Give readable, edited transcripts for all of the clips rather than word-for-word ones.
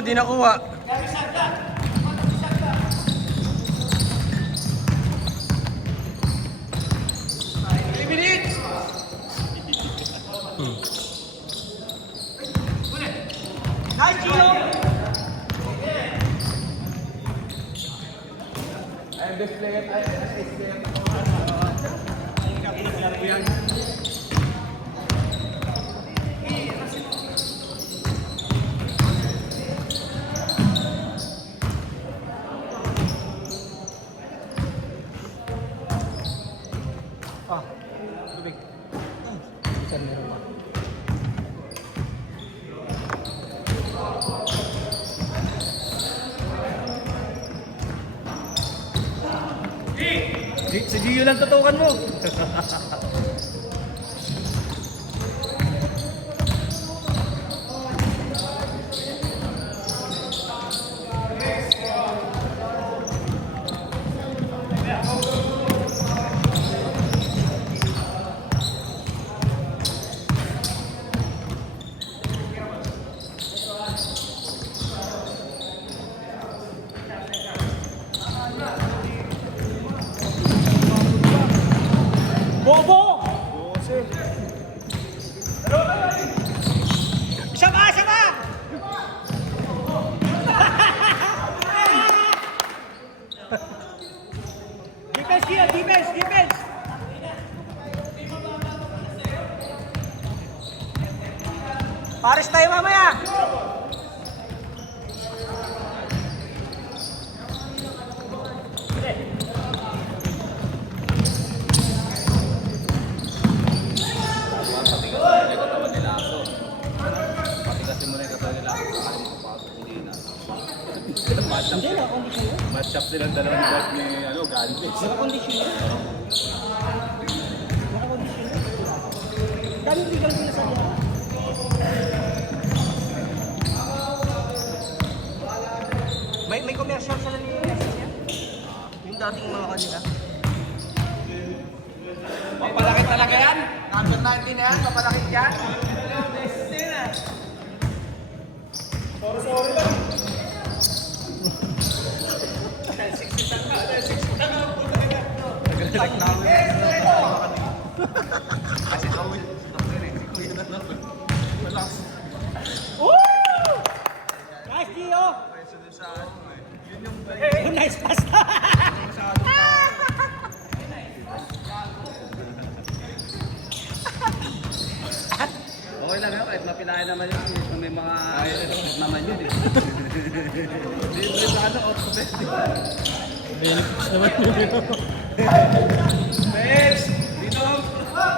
di nakuha. Nice, Gio! Ah, tubig. Isan meron ba? Si Gio lang tutukan mo. Bobo! Isa pa! Isa pa! Defense, Gio! Defense! Defense! Pares tayo mamaya! Hindi na, kondisyon yun. Match up silang dalawang guard ni Galvez. Naka-kondisyon yun. Naka-kondisyon yun. Dami legal sila sa niya. May commercial sila ni SS yan? Yung dating mga kanila. Papalaki talaga yan. Number 19 na yan, papalaki yan. Nice, Gio! Nice pasta! Okay lang yun, kahit mapilayan naman yun. May mga naman yun eh. Libre sa autobest. Benefits naman yun. Pets! Dito!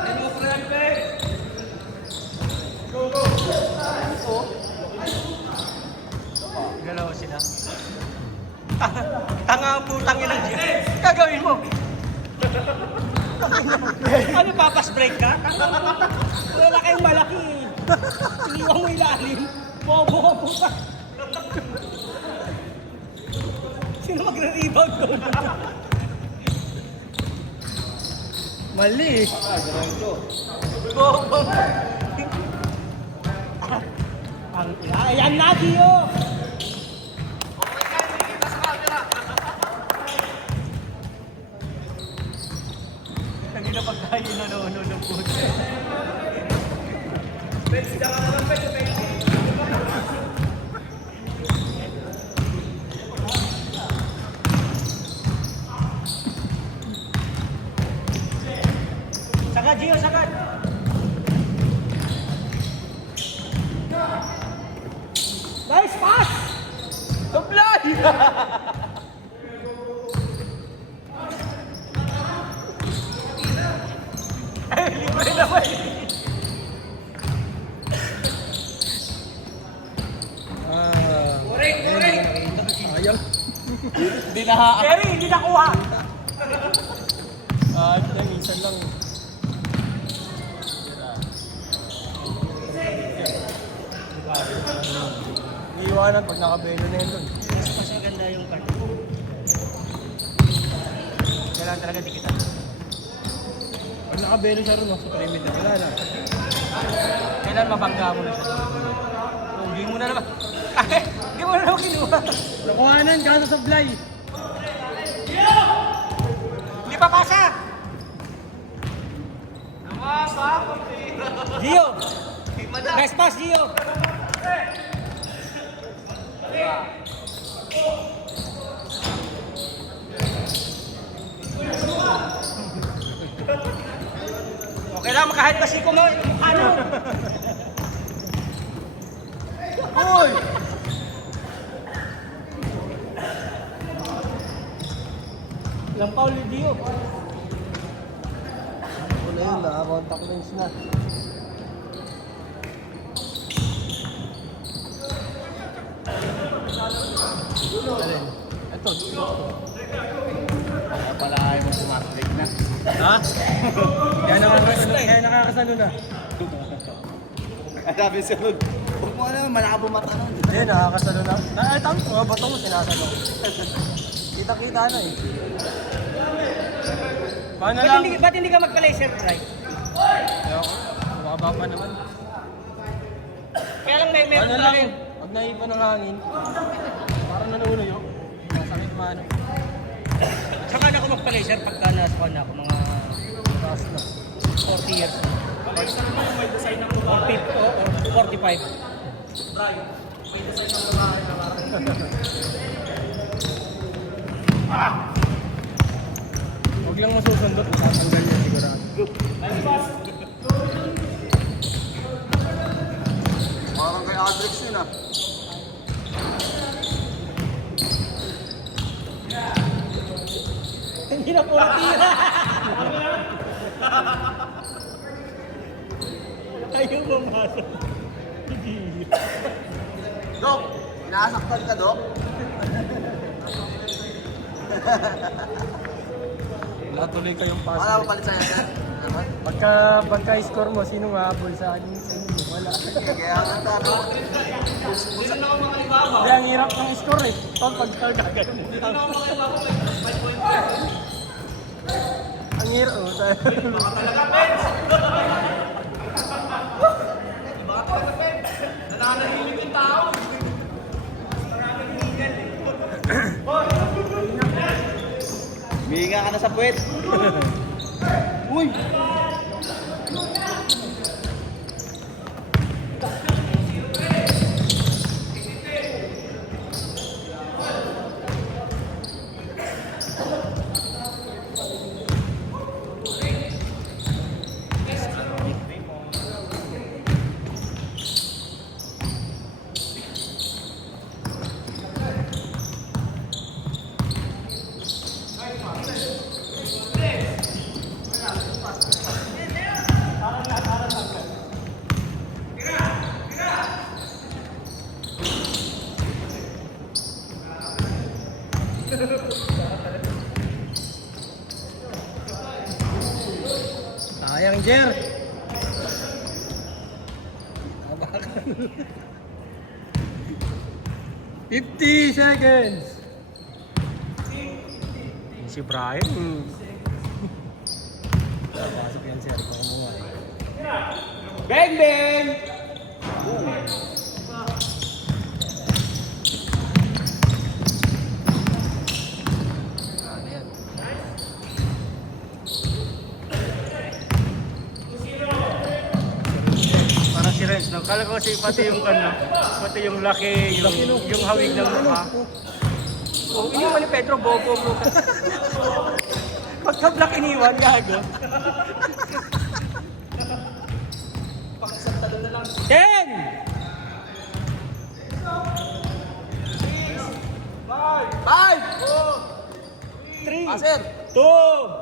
Dito, friend, Pets! Galaw sila. Tanga ang putang ina Gio. Gagawin mo. Ano, papas break ka? Wala kayong malaki eh. Iniwan mo ilalim. Bobo ka puta. Sino magre-rebound doon? Mali. Bobo. Ayan na, Gio. Hindi na pag tayo nanonood ng puto. Sagad, Gio, sagad. Nice pass! Supply! Libre naman. Ayaw. Hindi na. Kerry, hindi nakuha. Yan, minsan lang. Iiwanan pag nakabelo na yun dun. Mas maganda yung card. Kailangan talaga dikitan. Pag nakabelo siya rin, sa perimeter, wala na. Kailan mabangga mo na siya. Hindi mo na naman. Hindi mo na Ano kinuha? Nakuhanan, kaso sablay. Hindi pa pasa! Gio! Nice pass, Gio! Okay lang, kahit kasi kung ano. Uy! Ilang foul ni Gio. Wala yun, naka-contact lens na. Alin? Ito. Kaya pala ayaw mo pumasok na. Ha? Kaya nakakasalo na. Ang sabi sunod, huwag mo alam, malabo mata nun. Ayun, nakakasalo na. Ay, tama, mga bato mo sinasalo. Kita-kita na eh. Paano lang? Ba't hindi ka magpa-laser try? Ayoko. Bumaba pa naman. Kaya lang may meron Ano pa lang? rin. Pag naipan ng hangin, parang nanunuyo. Masakit man. Saka na ako magpa-laser pagka nasa na ako mga Taas na. 40 years. Or 50 or 45. Huwag lang masusundot. Tatanggal yan sigurado. Parang kay Adrex yun ah. Hindi na puro tira. Ayaw pumasok. Dok, nasaktan ka, Dok? Wala tuloy kayong pass. Wala ko palit sa'yo, sir. Pagka-score mo, sino mahabol sa akin? Wala. Kaya nga tayo. Hindi, ang hirap ng score eh. Tol, pagka-gagano mo lang. Ang hirap. Oh, Huminga ka na sa puwet. Uy! sayang, Jer. 50 seconds. Si Brian. Pasok yan, sir. Baka mo nga. Bang bang! Parang si Renz, no? Kala ko kasi pati yung ano, pati yung laki, yung hawig ng mukha. Oh, iniwan ni Pedro, bobo mo. Pagka-black iniwan, gago. 10! 5! 3, Ah, sir! 2,